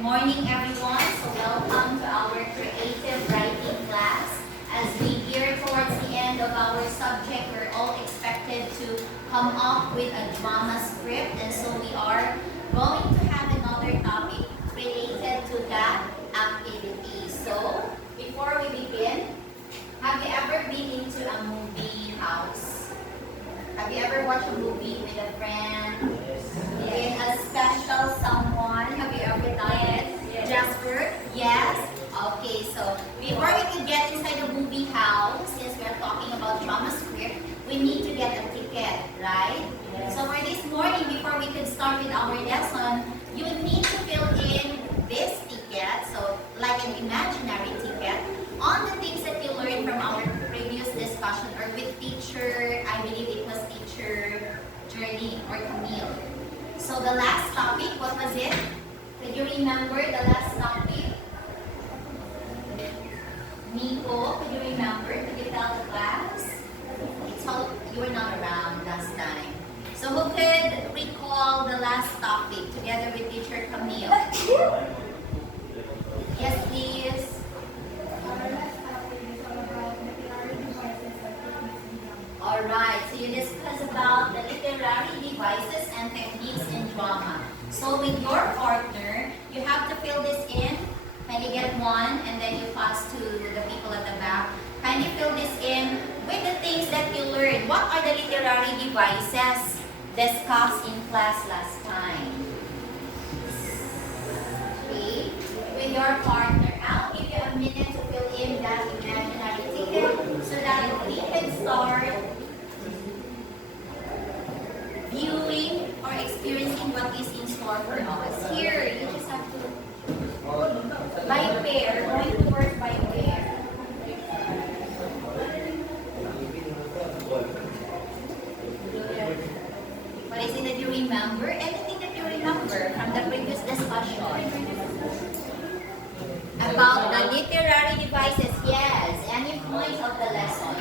Good morning, everyone. So welcome to our creative writing class. As we gear towards the end of our subject, we're all expected to come up with a drama script. And so we are going to have another topic related to that activity. So before we begin, have you ever been into a movie house? Have you ever watched a movie with a friend? With a special someone? Have you ever done it? Yes. Jasper? Yes? Okay, so before we could get inside the movie house, since we are talking about drama script, we need to get a ticket, right? Yes. So for this morning, before we could start with our lesson, you need to fill in this ticket, so like an imaginary ticket, on the things that you learned from our previous discussion or with teacher, I believe it was teacher Journey or Camille. So the last topic, what was it? Did you remember the last topic? Nico, could you remember? Could you tell the class? It's all, you were not around last time. So who could recall the last topic together with teacher Camille? Yes, please. Alright, so you discuss about the literary devices and techniques in drama. So with your partner, you have to fill this in. Can you get one? And then you pass to the people at the back. Can you fill this in with the things that you learned? What are the literary devices discussed in class last time? Okay, with your partner. I'll give you a minute to fill in that imaginary ticket so that we can start viewing or experiencing what is in store for us. Here, you just have to, by pair, going to work by pair. What is it that you remember? Anything that you remember from the previous discussion? About the literary devices, yes. Any points of the lesson?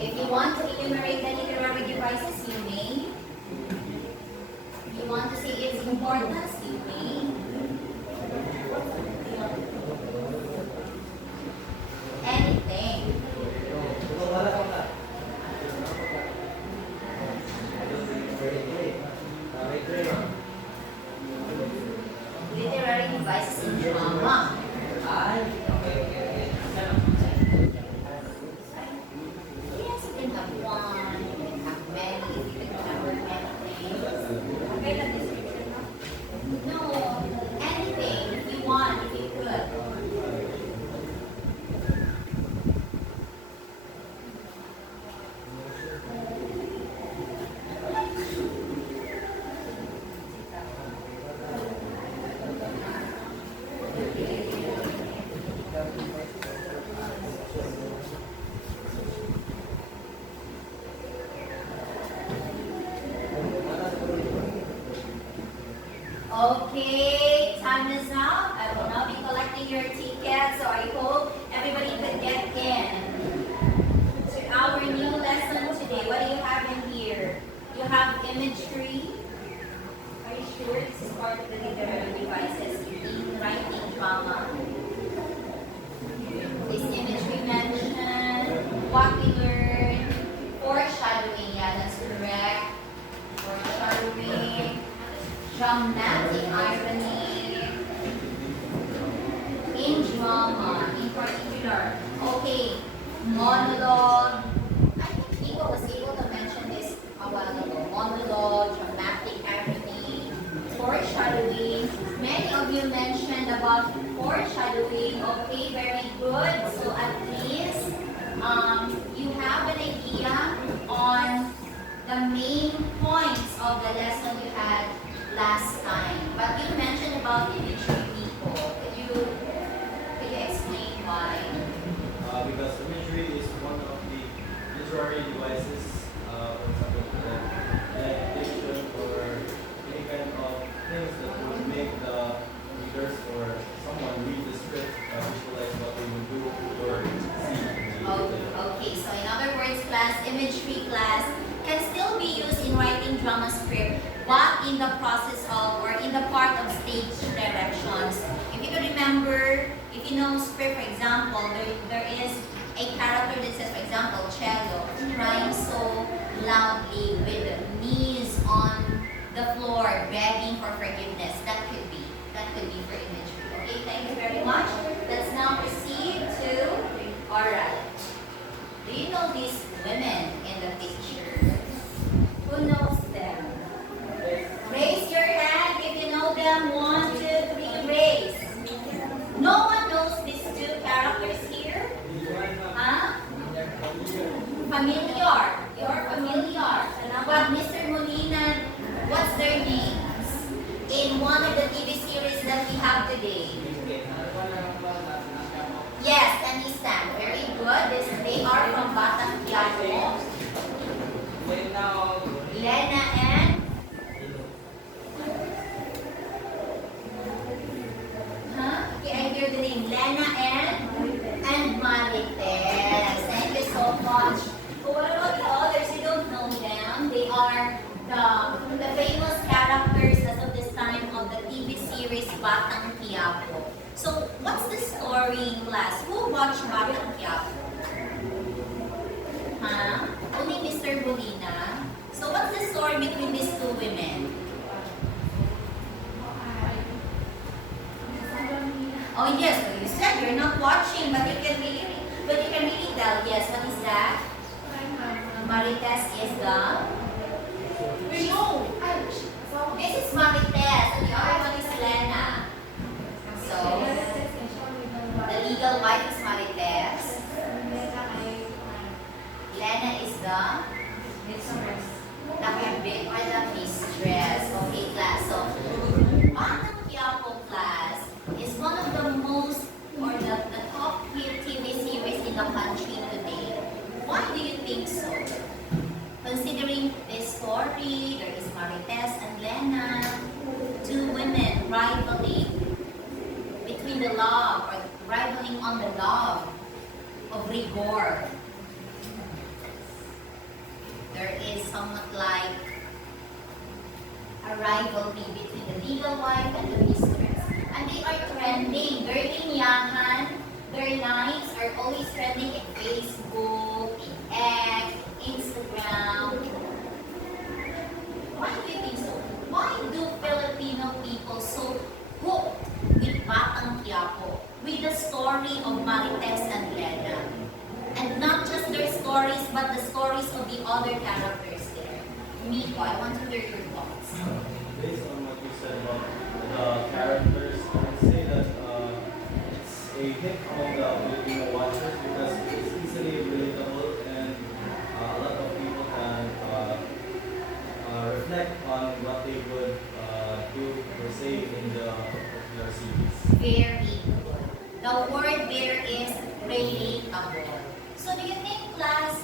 If you want to enumerate the literary devices, you may. You want to say its importance, you may. Anything. Literary devices in drama. Yes, you can have one, you can have many, if you can remember anything. No, anything, if you want, if you could. Okay, time is up. I will now be collecting your tickets, so I hope everybody could get in to our new lesson today. What do you have in here? You have imagery. Are you sure this is part of the literary devices in writing drama? This imagery mentioned what we learned. Foreshadowing, yeah, that's correct. Foreshadowing. Dramatic irony in drama, in particular. Okay, monologue. I think Nico was able to mention this a while ago. Monologue, dramatic irony, foreshadowing. Many of you mentioned about foreshadowing. Okay, very good. So at least you have an idea on the main points of the lesson you had last time. But you mentioned about imagery, people. Could you explain why? Because imagery is one of the literary devices, for example, depiction or any kind of things that would make the readers or someone read the script visualize what they will do or see. Okay, so in other words, class, imagery class can still be used in writing drama script, but in the process of or in the part of stage direction. If you know, for example, there is a character that says, for example, cello, crying so loudly with knees on the floor, begging for forgiveness. That could be for imagery. Okay, thank you very much. Let's now proceed to oral. Do you know these women in the picture? Who knows them? Raise your hand if you know them. 1, 2, 3, raise. No one knows these two characters here? Huh? Familiar. You're familiar. But Mr. Molina, what's their names? In one of the TV series that we have today. Yes, and Isan. Very good. They are from Batang Quiapo. Lena and? Huh? Okay, I hear the name. Lena and Marites. Thank you so much. But what about the others? You don't know them. They are the famous characters as of this time of the TV series Batang Quiapo. So, what's the story in class? Who watched Batang Quiapo? Huh? Only Mr. Molina. So, what's the story between these two women? Oh yes, you said you're not watching, but you can really tell. Yes, what is that? Marites is the. No, this is Marites, and the other one is Lena. So the legal wife is Marites. Lena is the mistress. The mistress. Okay, class. So Batang Quiapo class is one of the most or the top TV series in the country today. Why do you think so? Considering this story, there is Marites and Lena, two women rivaling between the love or rivaling on the love of rigor. There is somewhat like a rivalry between the legal wife and the mistress. And they are trending. Their linyahan, their lines are always trending in Facebook, in X, Instagram. Why do you think so? Why do Filipino people so hooked with Batang Quiapo, with the story of Marites and Lena? And not just their stories, but the stories of the other characters there. Miko, I want to hear your thoughts. Based on what you said about the characters, I would say that it's a hit among the Filipino watchers because it's easily relatable and a lot of people can reflect on what they would do or say in the particular series. Very good. The word there is relatable. So do you think, class,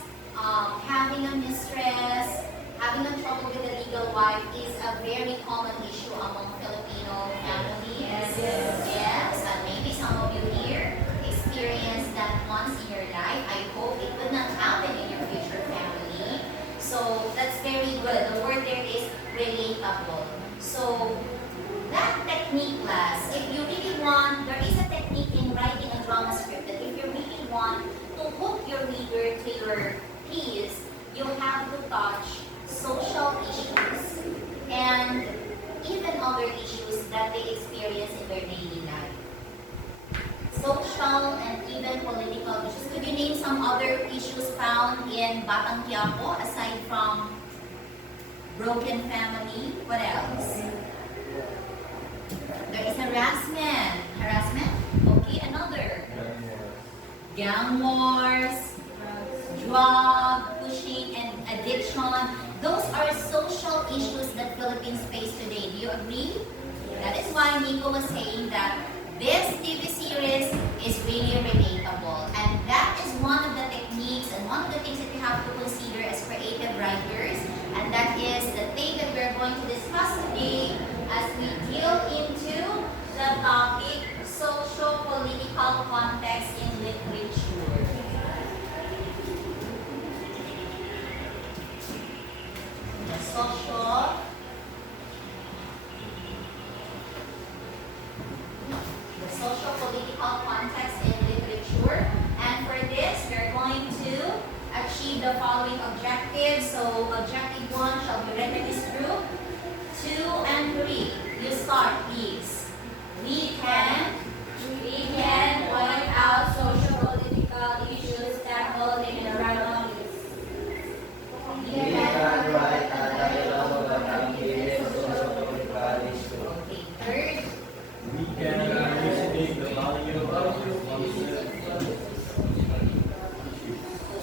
having a mistress, having a trouble with a legal wife is a very common issue among Filipino families? Yes. And maybe some of you here experienced that once in your life. I hope it would not happen in your future family. So that's very good. The word there is relatable. So that technique, class, if you really want, there is a technique in writing a drama script that if you really want to hook your reader to your piece, you have to touch social issues and even other issues that they experience in their daily life. Social and even political issues. Could you name some other issues found in Batang Quiapo aside from broken family? What else? There is harassment. Harassment? Okay, another. Gang wars, drug pushing, and addiction. Those are social issues that Philippines face today. Do you agree? That is why Nico was saying that this TV series is really relatable. And that is one of the techniques and one of the things that we have to consider as creative writers. And that is the thing that we're going to discuss today as we deal into the topic socio-political context in literature. The social-political context in literature. And for this, we're going to achieve the following objectives. So objective 1 shall be read by this group. 2 and 3. You start, please. We can point out socio-political issues tackled in the random list. We can write a dialogue about the socio-political issue. Okay, third. We can elucidate the value of responsive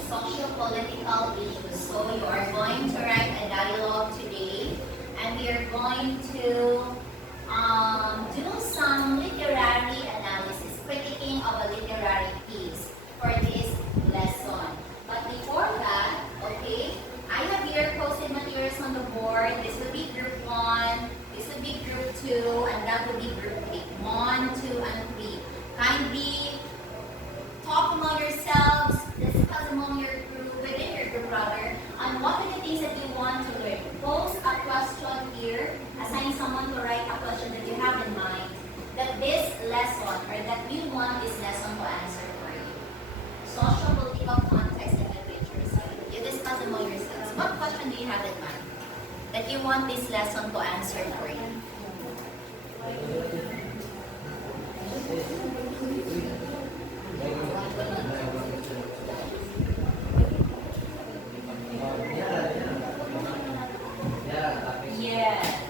Socio-political issues. So you are going to write a dialogue today, and we are going to do some literary analysis, critiquing of a literary piece for this lesson. But before that, okay, I have here posted materials on the board. This will be group 1, this will be group 2, and that will be group 3. 1, 2, and 3. Kindly talk among yourselves, discuss among your group, within your group rather, on what are the things that you want to learn. Post a question here, assign someone to write a question that you have in mind, that this lesson, or that you want this lesson to answer for you. Socio-political context and literature. So you discuss among yourselves. What question do you have in mind that you want this lesson to answer for you? Yes.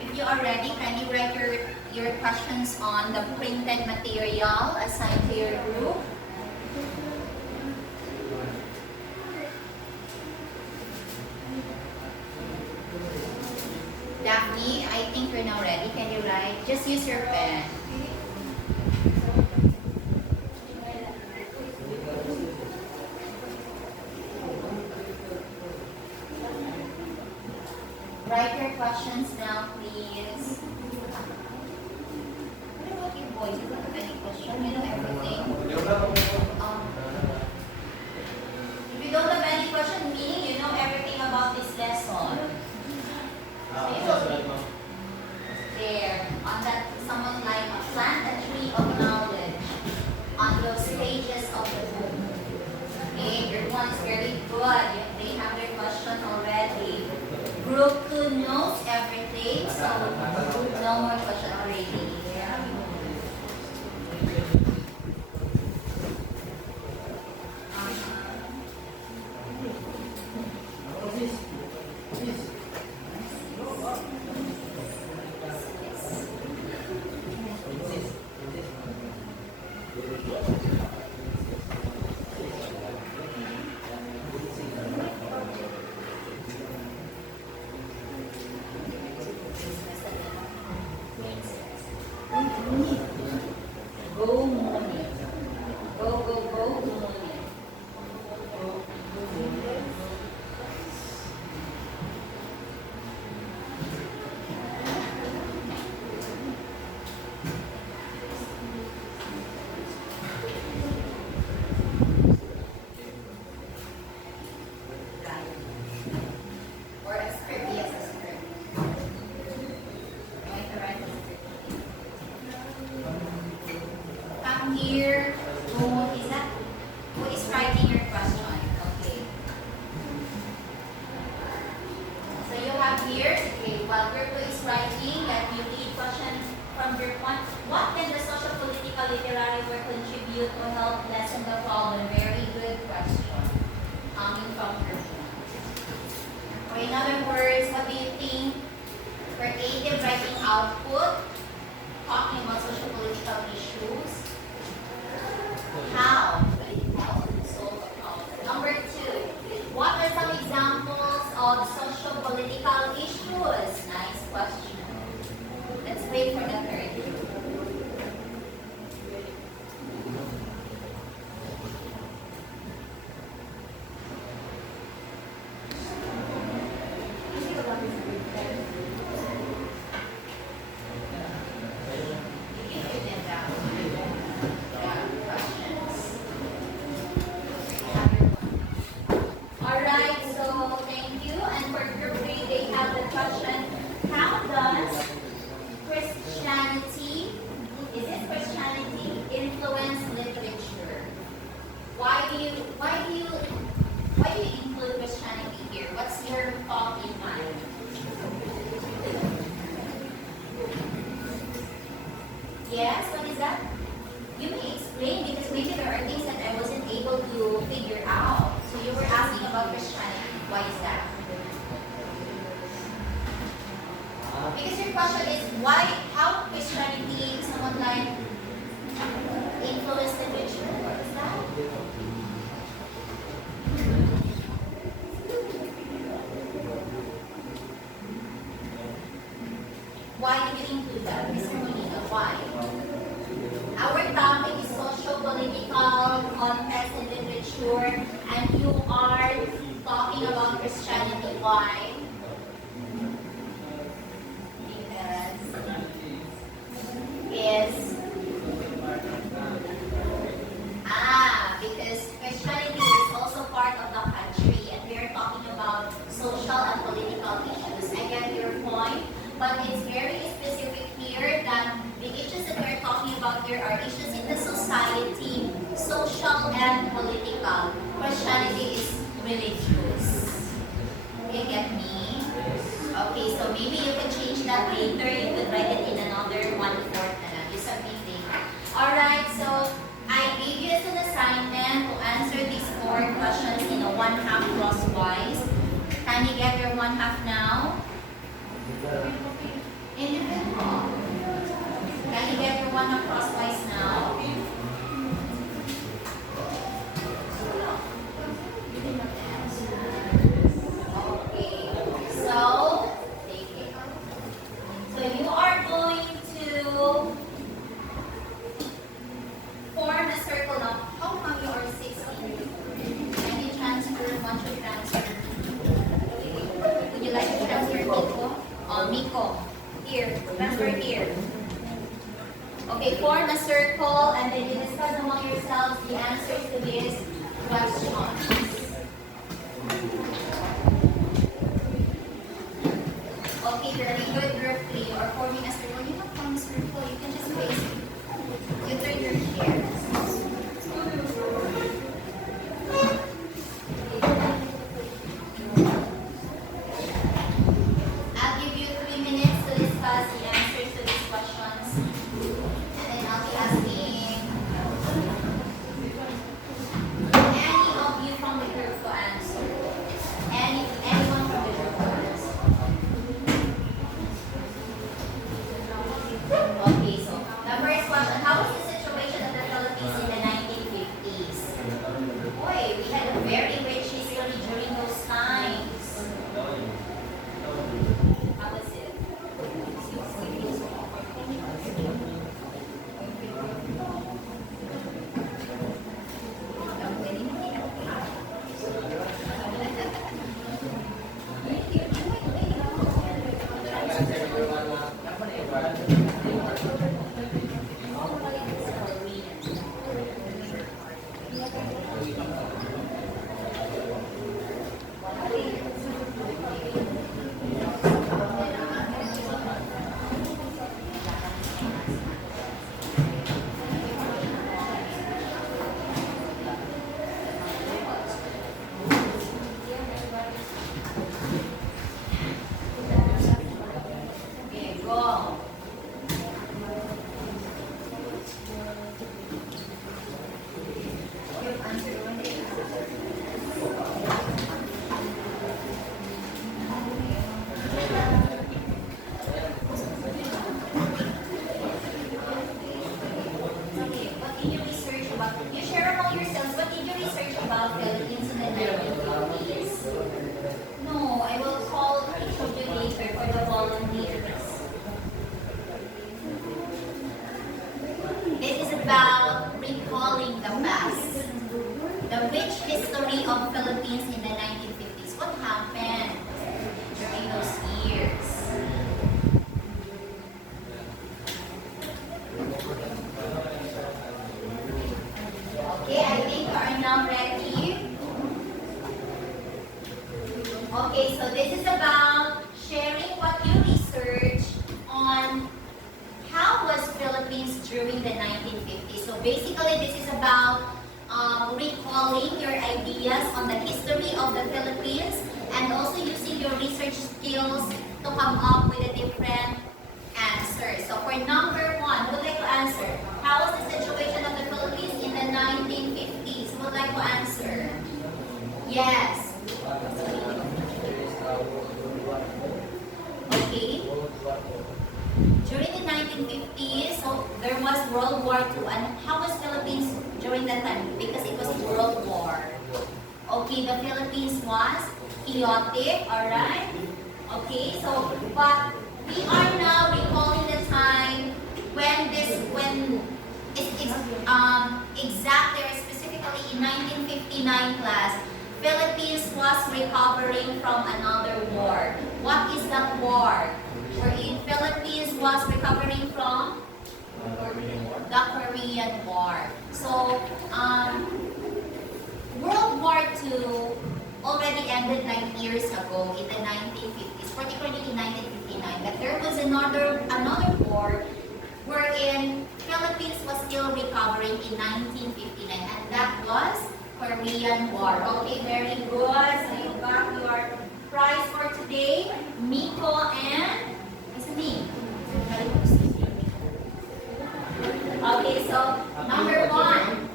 If you are ready, can you write your questions on the printed material assigned to your group? Daphne, I think you're now ready. Can you write? Just use your pen. Write your questions now, please. What about you boys? You don't have any question? You know everything? If you don't have any question, meaning you know everything about this lesson. There, on that, someone like plant a tree of knowledge on those pages of the book. Okay, group 1 is very good. They have their question already. Group 2 knows everything, so no more question already. Go morning. Go morning. Or a script, yes, a script. Going to write a script. Come here. Who is writing your question? Okay. So you have here, okay, while group 2 is writing, let me read question from group 1. What can the socio-political literary work contribute to help lessen the problem? Very good question. Coming from group 1. Or in other words, what do you think creative writing output, talking about socio-political issues, how will it help solve a problem? Number 2, what are some examples of socio-political issues? Nice question. Let's wait for the third. Alright, so thank you. And for group 3, they have the question, question is why, how Christianity, someone like influenced the literature? What is that? Why did you include that, Mr. Molina? Why? Our topic is socio-political context in literature, and you are talking about Christianity. Why? Because Christianity is also part of the country, and we are talking about social and political issues. I get your point, but it's very specific here that the issues that we're talking about here are issues in the society, social and political. Christianity is religious. You get me? Okay, so maybe you can change that later. You could write it in another 1/4 na lang. You submitting. Alright, so I gave you as an assignment to answer these 4 questions in a 1/2 crosswise. Can you get your 1/2 now? Individual. Can you get your 1/2 crosswise now? Okay, so take it. So you are going to form a circle now. How come you are 16? Can you transfer? Want to transfer? Would you like to transfer Miko? Miko. Here. Transfer here. Okay, form a circle and then you discuss among yourselves the answers to these questions. Okay, very good. Group 3 or forming a circle. You don't form a circle. You can just face it. You turn your chairs. I'll give you 3 minutes to discuss the answers to these questions. And then I'll be asking any of you from the group to answer. Anyone from the group to answer. Okay, so the first question, how was the situation of the Philippines in the 1950s? Boy, we had a very rich history during those times. How was it? Okay, go. Your answer when they Okay, what did you research about? You share among yourselves, what did you research about Philippines in the 1950s? No, I will call each of you later for the volunteers. This is about recalling the past. The rich history of Philippines in the 1950s. What happened during those years? Okay, I think you are now ready. Okay, so this is about sharing what you researched on how was Philippines during the 1950s. So basically, this is about recalling your ideas on the history of the Philippines and also using your research skills to come up with a different answer. So for number 1, who would like to answer? How was the situation of the Philippines in the 1950s? Who would like to answer? Yes. Okay. During the 1950s, so there was World War II. And how was Philippines during that time? Because it was World War. Okay, the Philippines was chaotic, alright? Okay, so, but we are now recalling the time when exactly or specifically in 1959 class, Philippines was recovering from another war. What is that war? Wherein Philippines was recovering from the Korean War. So, World War II already ended 9 years ago in the 1950s, particularly in 1959. But there was another war wherein Philippines was still recovering in 1959, and that was Korean War. Okay, very good. So you got your prize for today, Miko and what's the name? Okay, so number 1.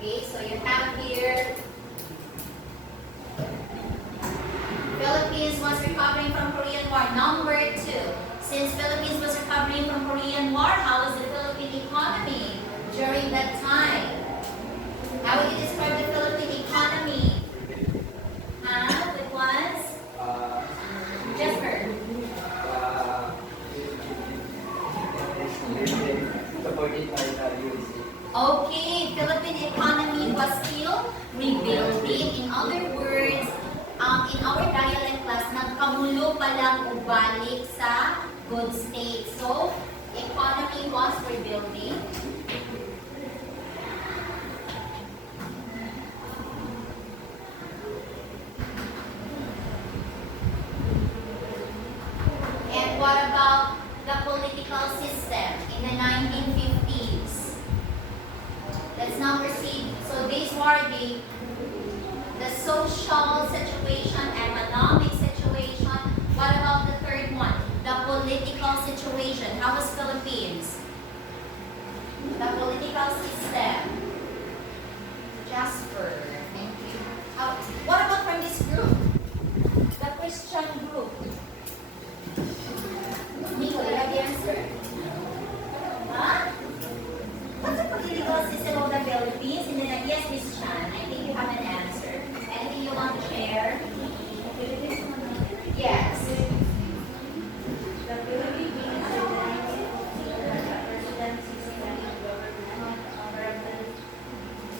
Okay, so you have here Philippines was recovering from Korean War. Number 2, since Philippines was recovering from Korean War, how was the Philippine economy during that time? How would you describe the Philippine economy? It was? Jasper. Supported by the USA. Okay, Philippine economy was still rebuilding. In other words, in our dialect class, nagkamulo pa lang ubalik sa good state. So, economy was rebuilding. And what about the political system in the 1950s? Let's now proceed. So these were the social situation, economic situation. What about the third one? The political situation. How was Philippines? The political system. Jasper, thank you. What about from this group? The Christian group. Nico, you have the answer? Huh? What's the political system of the Philippines? And then, yes, Miss Chan, I think you have an answer. Anything you want to share? Yes. The Philippines is a presidency system of government characterized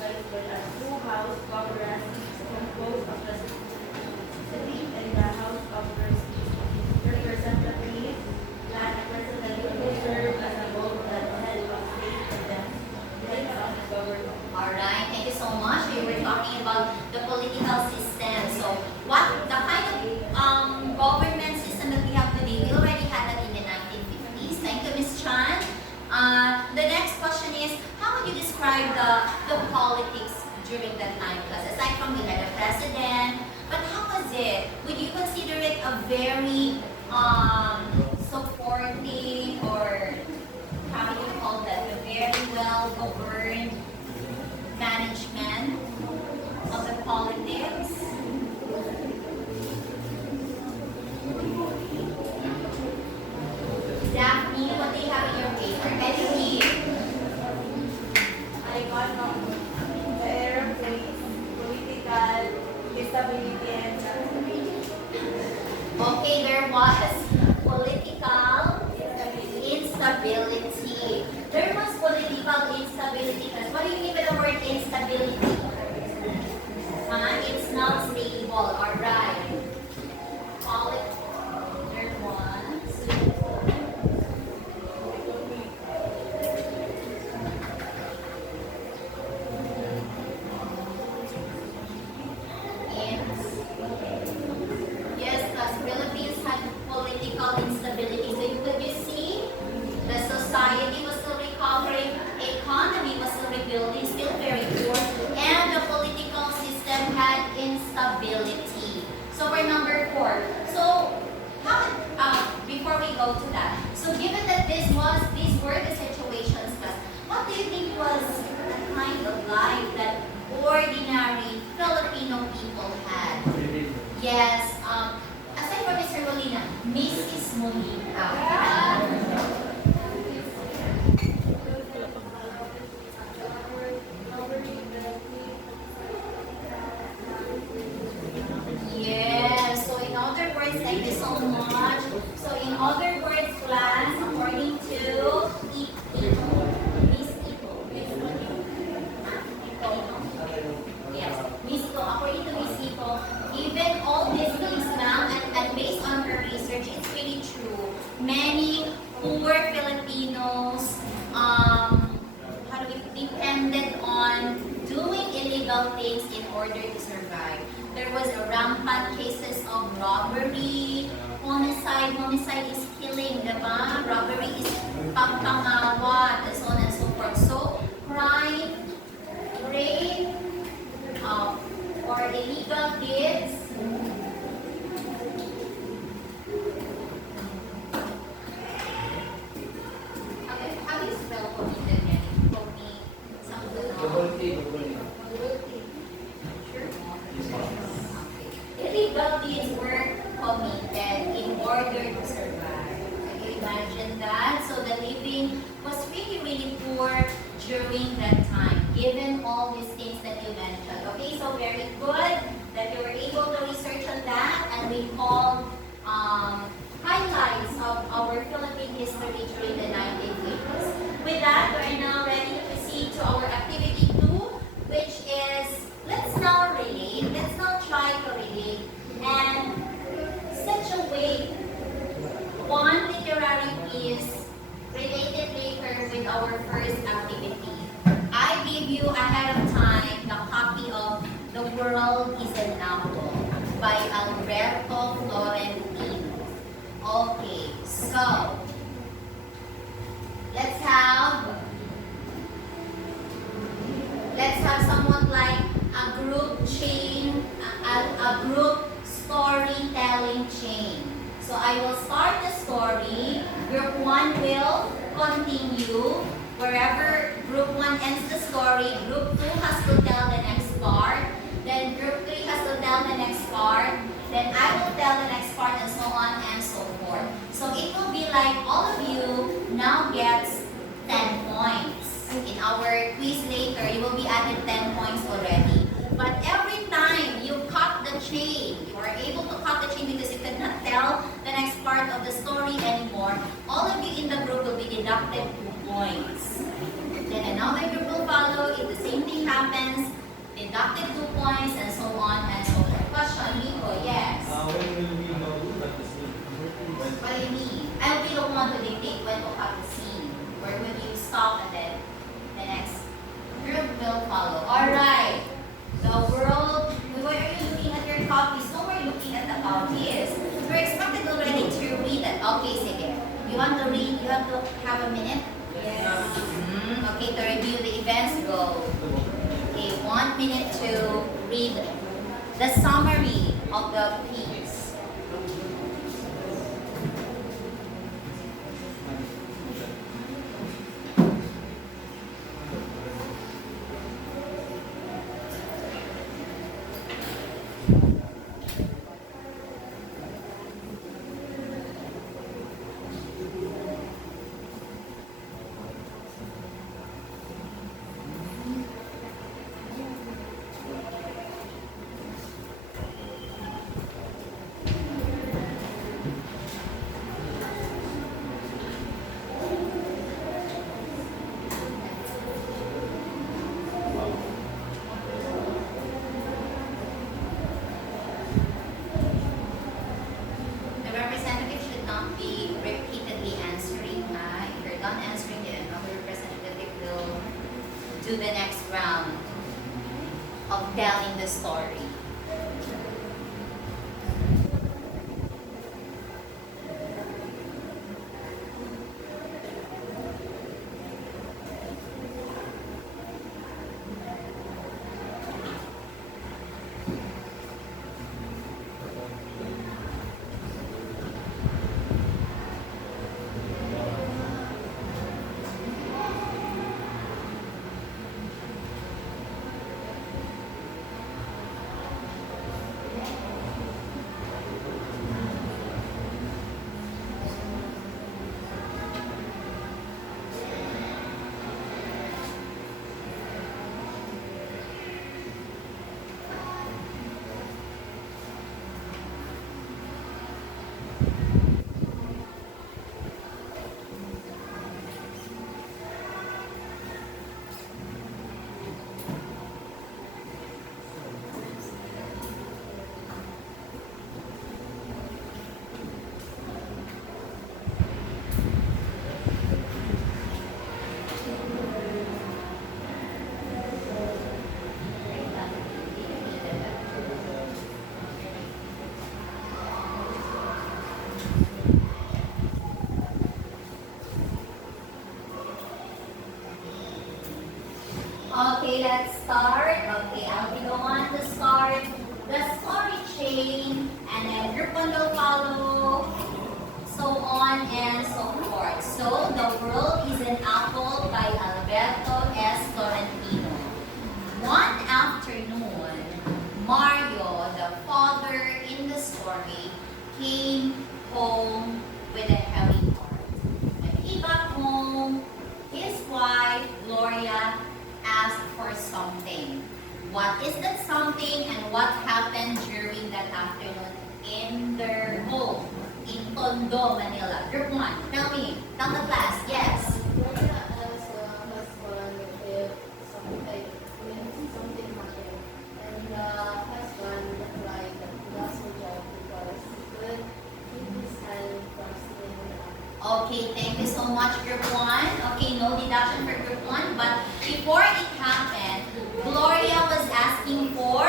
by a two-house government composed of the Senate and the House of Representatives, and a president who serves as a both the head of state and the head of government. Alright, thank you so much. We were talking about the political system. So, what the kind of government system that we have today, we already had that in the 1950s. Thank you, Ms. Chan. The next question is, how would you describe the politics during that time? Because aside from we had a president, but how was it? Would you consider it a very supporting, or how do you call that, a very well governed management of the politics? Daphne, what do you have in your paper? Any I got the airplanes, political instability and Okay, there was political instability. There was political instability. What do you mean by the word instability? It's not stable, alright. There was yes, because Philippines had political depended on doing illegal things in order to survive. There was a rampant cases of robbery, homicide. Homicide is killing, diba? Robbery is pagkangawat, and so on and so forth. So, crime, rape, or illegal deeds. Okay, how do you spell committed, Jenny? Commit, something Double T, double T. Sure? Illegal deeds were committed in order to survive. Can you imagine that? So the living was really, really poor during that time, given all these things that you mentioned. Okay, so very good that you were able to research on that, and we called highlights of our Philippine history during the 1980s. With that, we are now ready to proceed to our activity 2, which is, let's now relate, let's now try to relate, and such a way, one literary piece related later with our first activity. I gave you ahead of time the copy of The World is an Apple by Alberto Florentino. Okay, so let's have somewhat like a group chain, a group storytelling chain. So I will start the story. Group 1 will continue. Wherever group 1 ends the story, group 2 has to tell the next part. Then group 3 has to tell the next part. Then I will tell the next part, and so on and so forth. So it will be like all of you now gets 10 points. In our quiz later, you will be added 10 points already. But every time you cut the chain, you are able to cut the chain because you cannot tell the next part of the story anymore. All of you in the group will be deducted 2 points. Then another group will follow. If the same thing happens, deducted 2 points, and so on and so forth. Question, Nico, yes. When will we know that the scene? What do you mean? I'll be the one to dictate when to cut the scene. Where will you stop, and then the next group will follow. Alright. The world, why are you looking at your copies? No more looking at the copies. You're expected already to read it. Okay, sige. You want to read? You want to have a minute? Yes. Okay, to review the events, go. Okay, 1 minute to read the summary of the piece. The representative should not be repeatedly answering. If you're done answering, then another representative will do the next round of telling the story. Okay, let's start. Okay, I'll be the one to start the story chain, and then group one will follow, so on and so forth. So, The World is an Apple by Alberto S. Torrentino. One afternoon, Mario, the father in the story, came home with a heavy heart. When he got home, his wife, Gloria, asked for something. What is that something and what happened during that afternoon in their home in Tondo, Manila? Group 1, tell me. Tell the class, yes. Gloria asked the husband if something happened, and the husband replied that he lost his job because he could keep his hand from sitting in the apple. Okay, thank you so much, Group 1. Okay, no deduction for Group 1, but before it happened, Gloria was asking for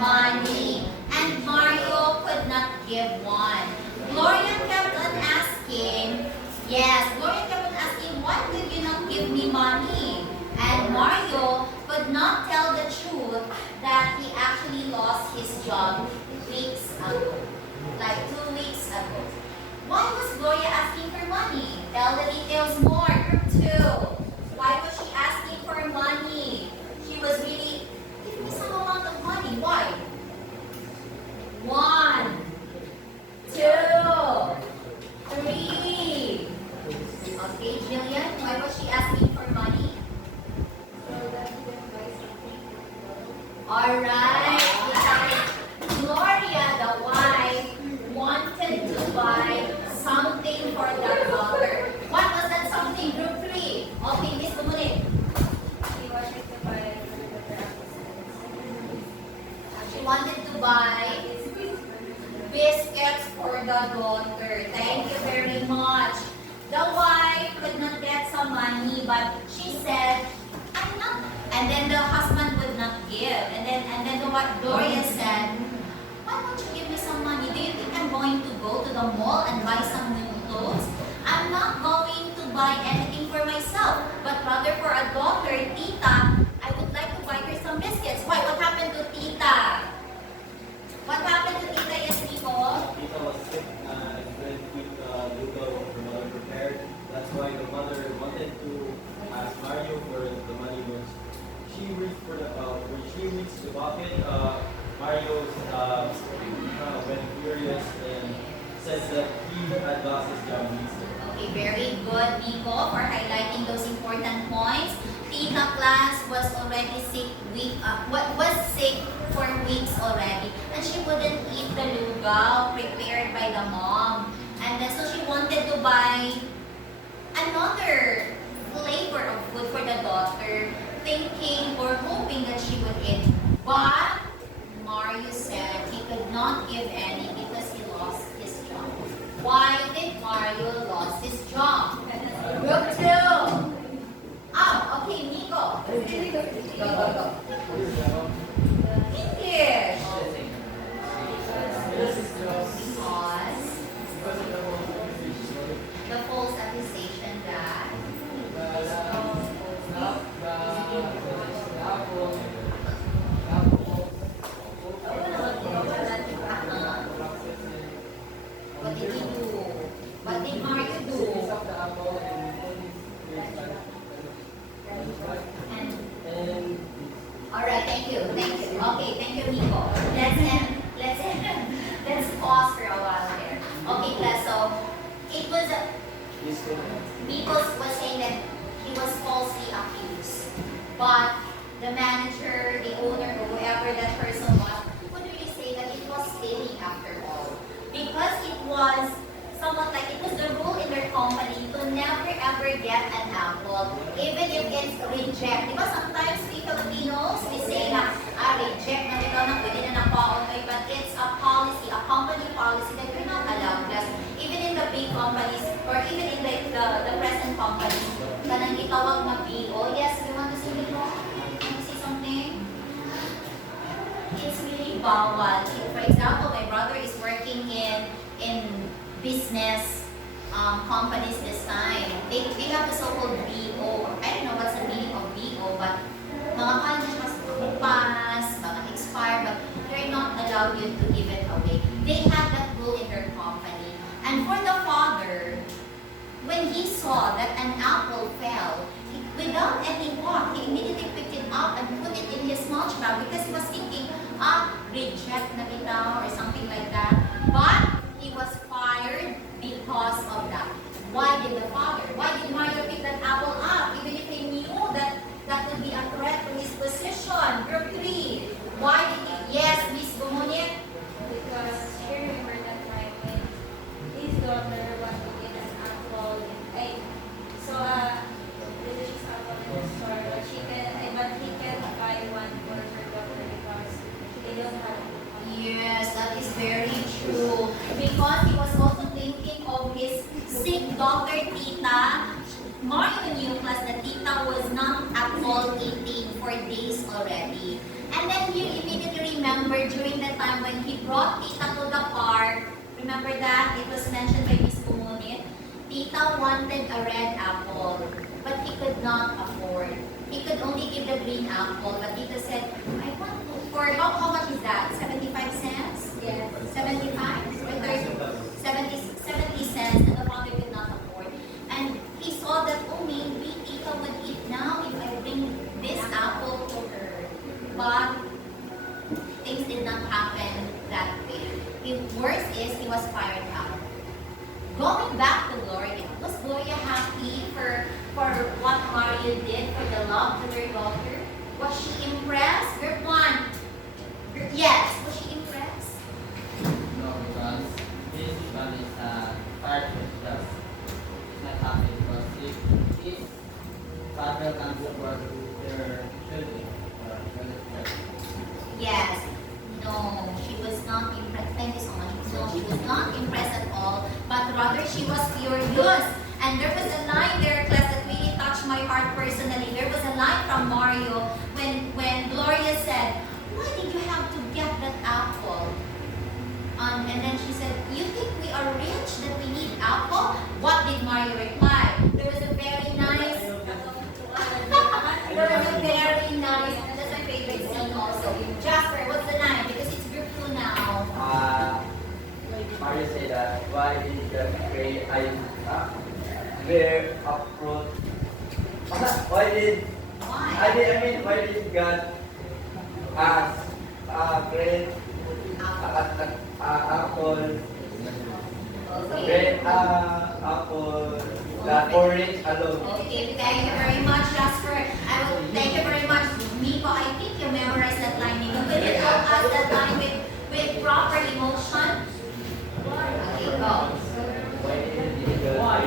money, and Mario could not give one. Gloria kept on asking, Gloria kept on asking, why could you not give me money? And Mario could not tell the truth that he actually lost his job weeks ago, like 2 weeks ago. Why was Gloria asking for money? Tell the details more. Group 2. Why was she asking for money? She was really, give me some amount of money. Why? 1, 2, 3. Okay, Jillian, why was she asking for money? So that he can buy something for the girl. Alright, Gloria, the wife, wanted to buy something for their daughter. What was that something? Group 3. Okay, Miss Dumunit. He wanted to buy the She wanted to buy biscuits for the daughter. Thank you very much. The wife could not get some money, but she said, I'm not. And then the husband would not give. And then the wife, Gloria said, why don't you give me some money? Do you think I'm going to go to the mall and buy some new clothes? I'm not going to buy anything for myself, but rather for a daughter, Tita, I would like to buy her some biscuits. Why? What happened to Tita? What happened to Tita Yasmiko? Tita was sick and couldn't keep the noodle her mother prepared. That's why the mother wanted to ask Mario for the money. When she reached the pocket, Mario went furious and said that he had lost his job instead. Okay, very good, Nico, for highlighting those important points. Tita class was already sick was sick for weeks already, and she wouldn't eat the lugaw prepared by the mom. And then so she wanted to buy another flavor of food for the daughter, thinking or hoping that she would eat. But Mario said he could not give any because he lost his job. Why did Mario lost his job? Group 2. Oh, okay, Nico. Go. English. Because the false accusation that what did he do? What did Mario do? And alright, thank you. Okay, thank you, Nico. Let's pause for a while there. Okay, class. So it was Nico was saying that he was falsely accused, but the manager, the owner, or whoever that person was, would really say that it was stealing after all, because it was somewhat like it was the rule in their company to never ever get an apple, even if it's reject. Diba sometimes we Filipinos, we say na, reject na ito na pwede na napaotoy, but it's a policy, a company policy that you're not allowed. Plus, even in the big companies, or even in the present companies, kanang itawag na BO. Yes, you want to say BO? Want to say something? It's really bawal. For example, my brother is working in business companies this time. They have the so-called BO. I don't know what's the meaning of BO, but Mga college mas pass, mga expired, but they're not allowed you to give it away. They had that rule in their company. And for the father, when he saw that an apple fell, without any thought, he immediately picked it up and put it in his lunch bag because he was thinking, reject na bitaw or something like that. But he was fired because of that. Why did Mario pick that apple up? Even if he knew that that would be a threat to his position. Group 3. Why did he? Yes, Miss Gumunit. Because she remembered that time when his daughter wanted to get an apple in egg. So, delicious apple in the store, but he can buy one for her daughter because they don't have it. Yes, that is very true. Because he was also thinking of his sick daughter, Tita. Mario knew plus that Tita was not at all eating for days already. And then he immediately remembered during the time when he brought Tita to the park. Remember that? It was mentioned by Miss Kumunit. Tita wanted a red apple, but he could not afford. He could only give the green apple, but Tita said, I want to, for how much is that? 75 cents? Yes. 75? Or 70 cents, and the father could not afford. And he saw that, oh, maybe Tita would eat now if I bring this apple to her. But things did not happen that way. The worst is he was fired out. Going back to Gloria, was Gloria happy for what Mario did for the love to their daughter? Was she impressed? Group 1. Yes, was she impressed? No, because this one is part of just not happy because if his father can support their children or children. Yes. No, she was not impressed. Thank you so much. No, she was not impressed at all, but rather she was furious. And there was a line there, class, that really touched my heart personally. There was a line from Mario when Gloria said, why did you have to get that apple? And then she said, you think we are rich that we need apple? What did Mario reply? There was a very nice, that's my favorite scene also. Jasper, what's the line? Because it's group 2 now. Mario said that why did God create bear up fruit? Why did Why? why did God create apple? Okay. Create apple that orange alone. Okay, thank you very much, Jasper. Thank you very much, Miko. I think you memorized that line. Miko, could you help us that line with proper emotion? Okay, go. Why?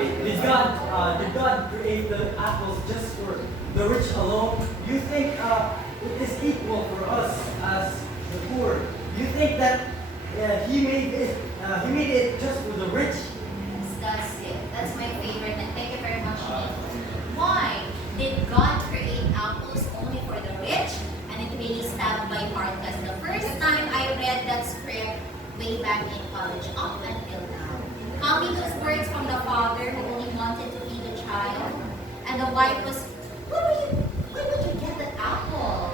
Did God create the apples just for the rich alone? You think it is equal for us as the poor? You think that He made it just for the rich? Yes, that's it. That's my favorite. And thank you very much, Miko. Why did God create apples only for the rich? And it really stabbed my heart because the first time I read that script way back in college, up until now, coming those words from the father who only wanted to feed the child, and the wife was, where would you get that apple?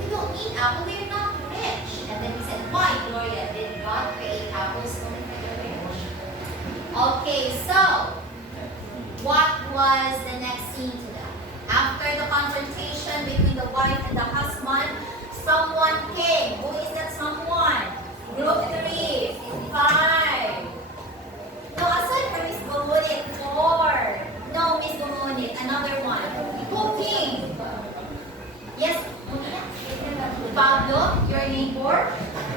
We don't eat apple, we're not rich. And then he said, why, Gloria, did God create apples only for the rich? Okay, so, what was the next scene to that? After the confrontation between the wife and the husband, someone came. Who is that someone? Group 3, 5. No, aside from Miss Gumunit, 4. No, Miss Gumunit, another one. Who came? Yes, Pablo, your neighbor.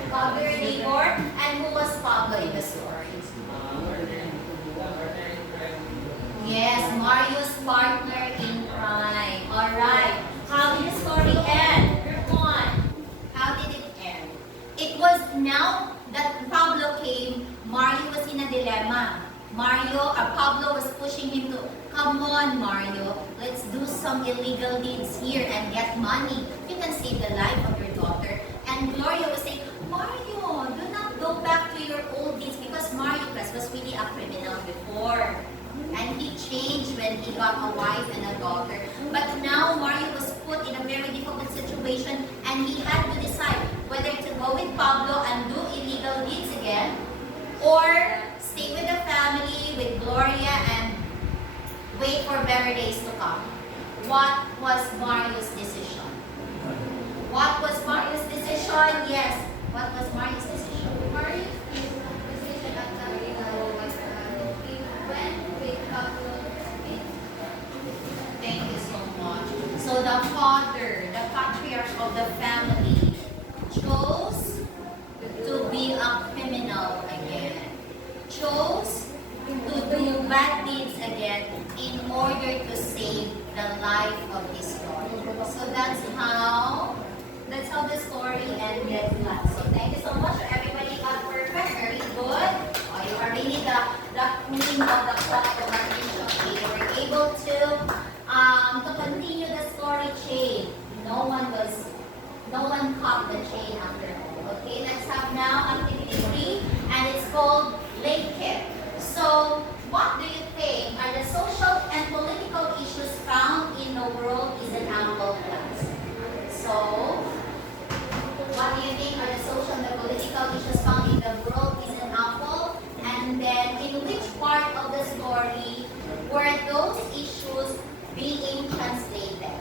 Pablo, your neighbor. And who was Pablo in the story? Yes, Mario's partner in crime. Alright. How did the story end? Group 1. How did it end? It was now that Pablo came, Mario was in a dilemma. Pablo was pushing him to, come on, Mario, let's do some illegal deeds here and get money. You can save the life of your daughter. And Gloria was saying, Mario, do not go back to your old deeds because Mario was really a criminal before. And he changed when he got a wife and a daughter. But now Mario was put in a very difficult situation, and he had to decide whether to go with Pablo and do illegal deeds again, or stay with the family, with Gloria, and wait for better days to come. What was Mario's decision? What was Mario's decision? Yes. What was Mario's decision? Marius is position at the he went with Pablo. Thank you so much. So the father, the patriarch of the family, chose to be a criminal again. Chose to do bad deeds again in order to save the life of his daughter. So that's how the story ended. So thank you so much. Everybody got perfect. Very good. Oh, you are really the queen of the plot of okay. You were able to continue the story chain. No one caught the chain after all. Okay, let's have now activity 3, and it's called Link It. So, what do you think are the social and political issues found in the world is an ample class? So, what do you think are the social and the political issues found in the world is an apple? And then, in which part of the story were those issues being translated?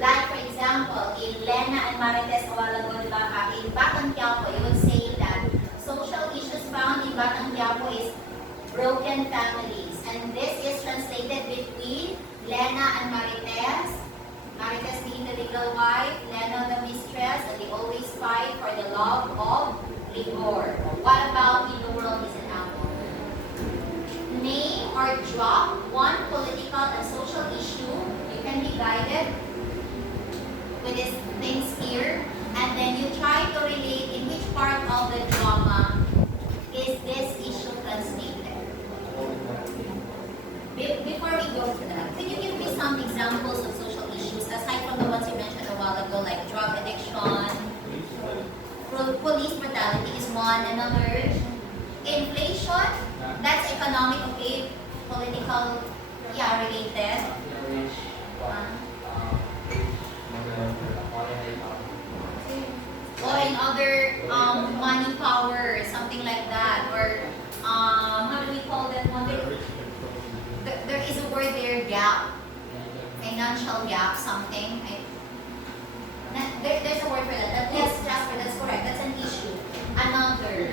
Like, for example, in Lena and Marites a while ago, in Batang Quiapo, you would say that social issues found in Batang Quiapo is broken families. And this is translated between Lena and Marites. Marites being the legal wife, Lena the mistress, and they always fight for the love of Rigor. What about in the world is an apple? Name or drop one political and social issue. You can be guided with these things here, and then you try to relate in which part of the drama is this issue translated. Before we go to that, can you give me some examples of social issues aside from the ones you mentioned a while ago, like drug addiction, police brutality is one, another inflation, that's economic, okay, political, yeah, related. Or in other money power, something like that, or how do we call that one? There is a word there, gap, financial gap, something. There's a word for that. Yes, Jasper, that's correct. That's an issue. Another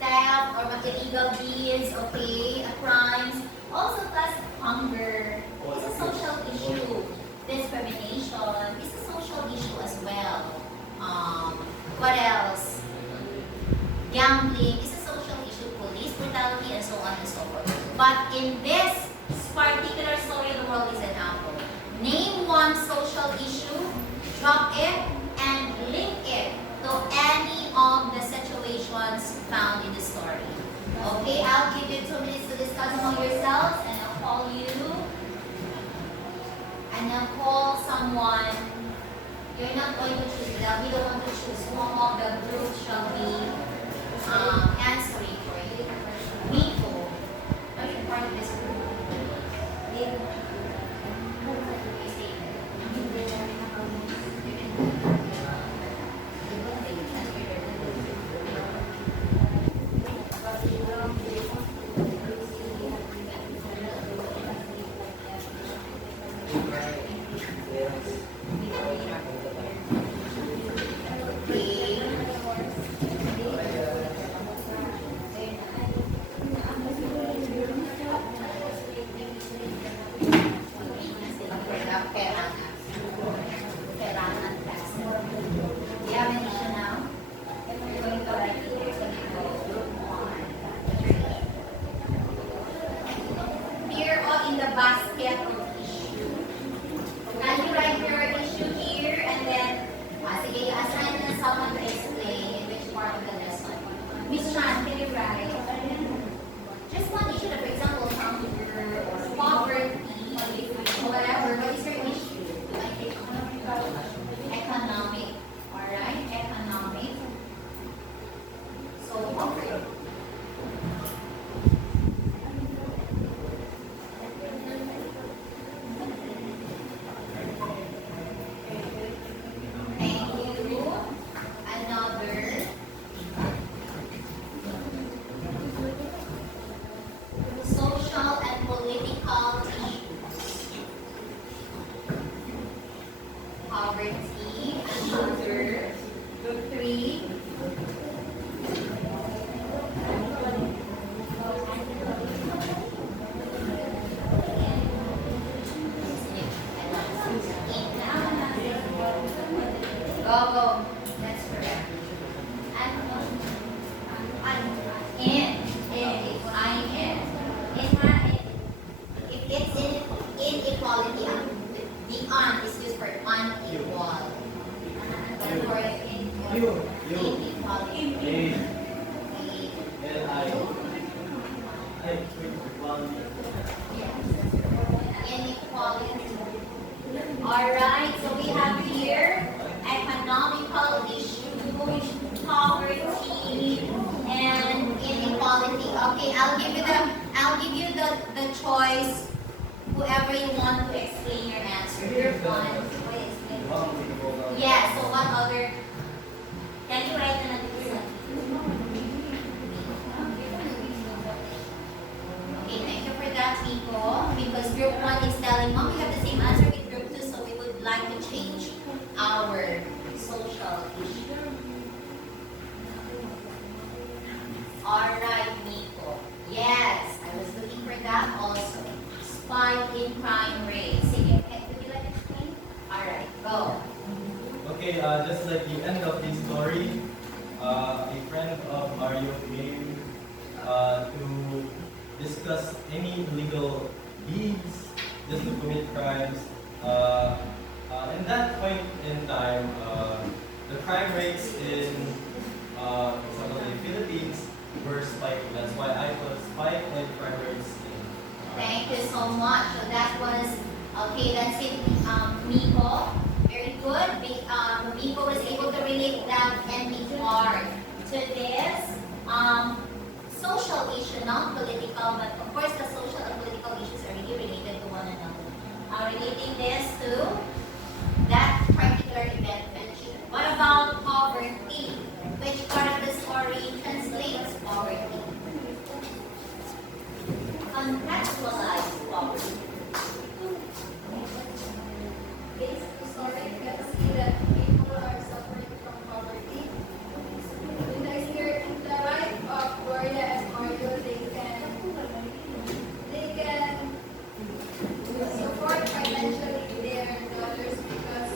theft or illegal deeds, okay, crimes. Also, plus hunger. It's a social issue. Discrimination is a social issue as well. What else? Gambling is a social issue. Police brutality and so on and so forth. But in this particular story of the world is an apple. Name one social issue, drop it, and link it to any of the situations found in the story. Okay, I'll give you 2 minutes to discuss among yourselves, and I'll call you. And I'll call someone. You're not going to choose that. We don't want to choose. One of the groups shall be answering for you. Nico, are you part of this group? Basket of issue. Can you write your poverty. Another. Group 3. Go. That's correct. In. I'm in. If it's inequality, the un is used for unequal. But for inequality. Inequality. Alright, so we have here economical issues, poverty, and inequality. Okay, I'll give you the choice. Whoever you want to explain your answer. Group 1. Yeah, so what other? Can you write another one? Okay, thank you for that, Nico. Because group 1 is telling, Mom, we have the same answer with group 2, so we would like to change our social issue. Alright, Nico. Yes, I was looking for that also. Spike in crime rate. Sige, would you like to explain? Alright, go. Okay, just like the end of the story, a friend of Mario came to discuss any illegal deeds, just to commit crimes. In that point in time, the crime rates in some of the Philippines were spiking. That's why I put spike in crime rates. Thank you so much. So that was, okay, that's it, Miko. Very good. Miko was able to relate that and be hard to this social issue, not political, but of course the social and political issues are really related to one another. Relating this to that particular event mentioned. What about poverty? Which part of the story translates poverty? Contextualize poverty. Based story, you can see that people are suffering from poverty. In the life of Gloria and Mario, they can support financially their daughters because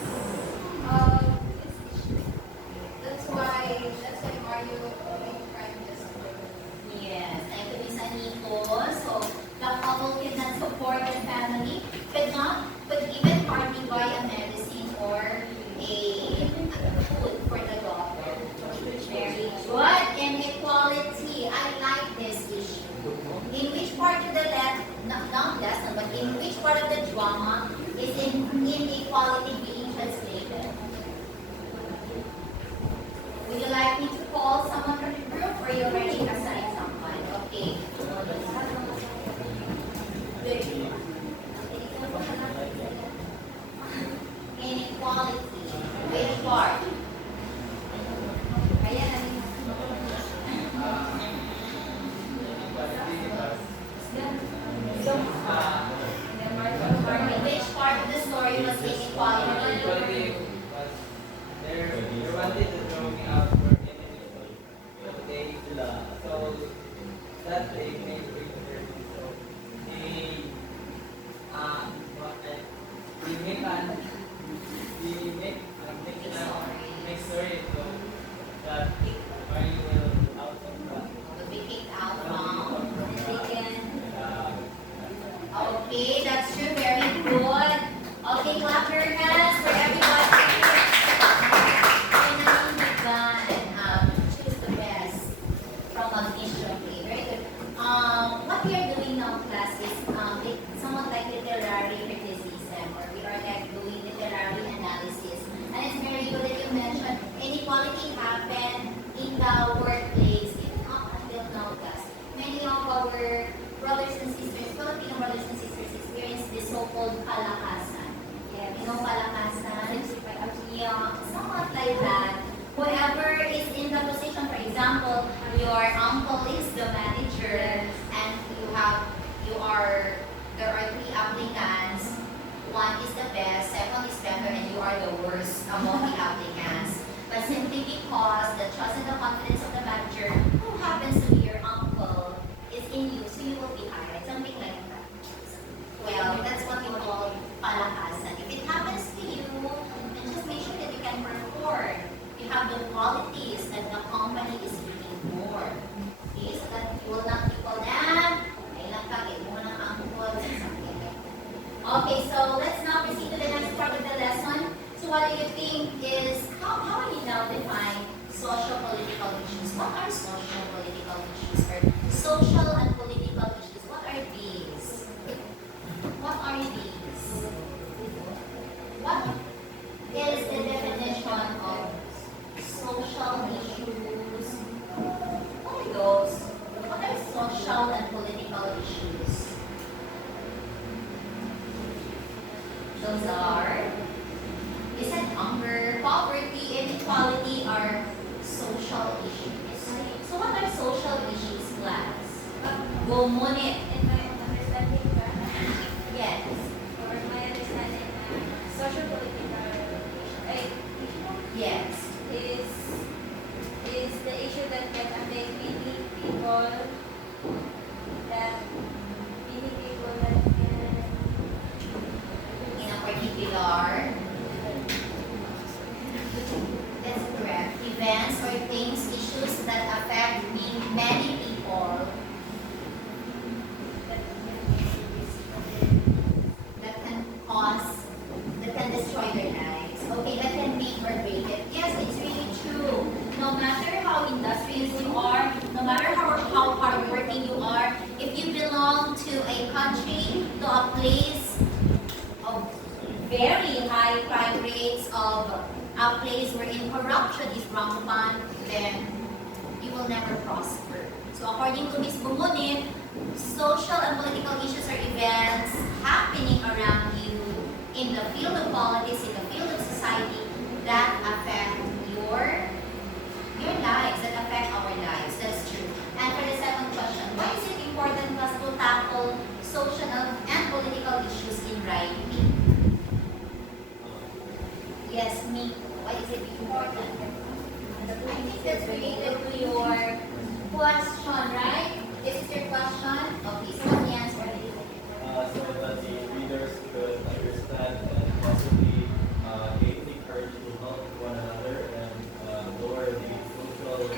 of this issue. That's why Mario made crime just for them. Yes, thank you, Miss Aniko. So the couple could not support the family, could even hardly buy a medicine or a food for the daughter. Very good. Inequality. I like this issue. In which part of the not lesson, but in which part of the drama is inequality being translated? Would you like me to call someone from the group, or you already assigned someone? Okay. Inequality. Which part? Ayan. Which part of the story was inequality? They wanted to throw me out for enemies, but so that they made research. So they make story so that Mario will out of Will be kicked out from and they can. uh, Okay, that's true. Very good. Okay, clap your hands for everybody. Choose the best from audition. Okay, very good. What we are doing now, class, is somewhat like literary criticism, or we are like doing literary analysis. And it's very good that you mentioned inequality happened in the workplace, even up until now, class. Many of our brothers and sisters, Filipino brothers and sisters, experience this so-called kalakasan. Yeah, you know kalakasan? Yeah, somewhat like that. Whoever is in the position, for example, your uncle is the manager, and there are 3 applicants. One is the best, second is better, and you are the worst. numbers among the applicants, but simply because the trust and the confidence of the manager, who happens to be your uncle, is in you, so you will be hired, something like that. Well, that's what we call palakasan. If it happens to you, then just make sure that you can perform. You have the qualities that the company is looking for. Okay, so that you will not be called that. Okay, so let's now proceed to the next part of the lesson. So what do you think is, how will you now define socio-political issues? What are socio-political issues? Or social and political issues? What are these? What are these? What is the definition of social issues? What are those? What are social and political issues? Those are, is it hunger, poverty, inequality are social issues. So what are social issues, class? Go Munit. In my understanding, Yes. or my understanding, socio-political issue Yes. is the issue that can affect many people that can In a particular, that's correct. Events or things, issues that affect many people that can cause, that can destroy their lives. Okay, that can make or break it. Yes, it's really true. No matter how industrious you are, no matter how hardworking you are, if you belong to a country, to a place of very high crime rates, of a place wherein corruption is rampant, then you will never prosper. So according to Ms. Bumunit, social and political issues are events happening around you in the field of politics, in the field of society that affect your lives, that affect our lives. That's true. And for the second question, why is it important for us to tackle social and political issues in writing? Yes, me. Why is it important? I think that's related to your question, right? This is your question? Okay, so let me answer it. So that the readers could understand and possibly gain the courage to help one another and lower the social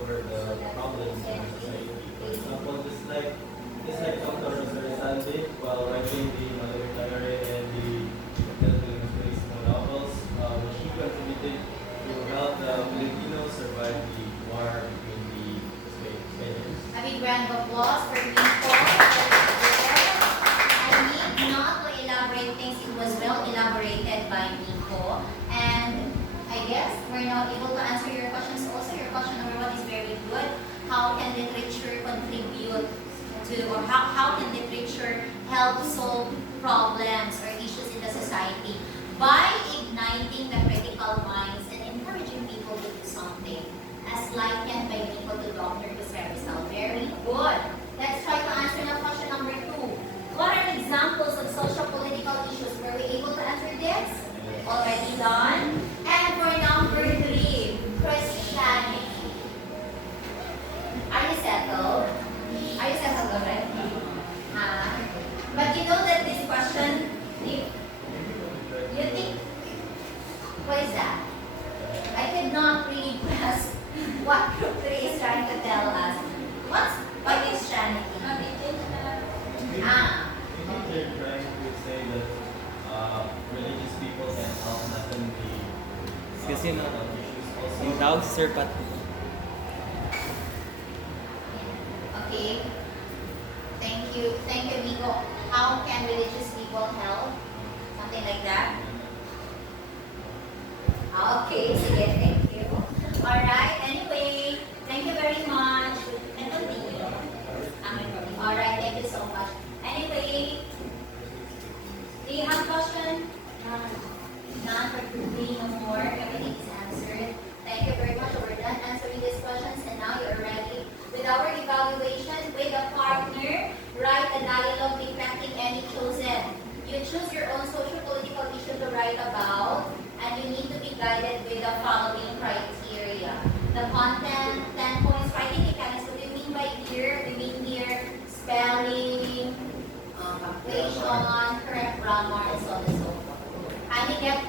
or the problems in society. For example, just like Dr. Rosario Sandy, while writing the Mother Diary and the Philippines Space novels, she contributed to help the Filipinos survive the war between the Spaniards. A big round of applause for Nico. I need not to elaborate things. It was well elaborated by Nico. And I guess we're now able to answer your questions also. Your question number one is very good. How can literature contribute to, or how can literature help solve problems or issues in the society? By igniting the critical minds and encouraging people to do something, as likened by Nico to Dr. Rizal. Very good. Let's try to answer now question number two. What are examples of social political issues? Were we able to answer this? Already done. And for number three, Christianity. Are you settled? Are you settled already? But you know that this question, you think, what is that? I could not really grasp what group 3 is trying to tell us. What is Christianity? I think they're trying to say that religious people can help lessen the Kasi no, issues also. yung tawag si Sir Pat. Okay. Thank you, Miko. How can religious people help? Something like that? Okay, sige, thank you. Alright, anyway, thank you very much. And continue. Alright, thank you so much. Anyway, do you have question? None for today, no more. Everything is answered. Thank you very much. We're done answering these questions and now you're ready with our evaluation with a partner. Write a dialogue depicting any chosen. You choose your own social political issue to write about and you need guided with the following criteria. The content, 10 points, writing mechanics. What do you mean by here? We mean here spelling, punctuation, correct grammar, and so on and so forth. Kindly get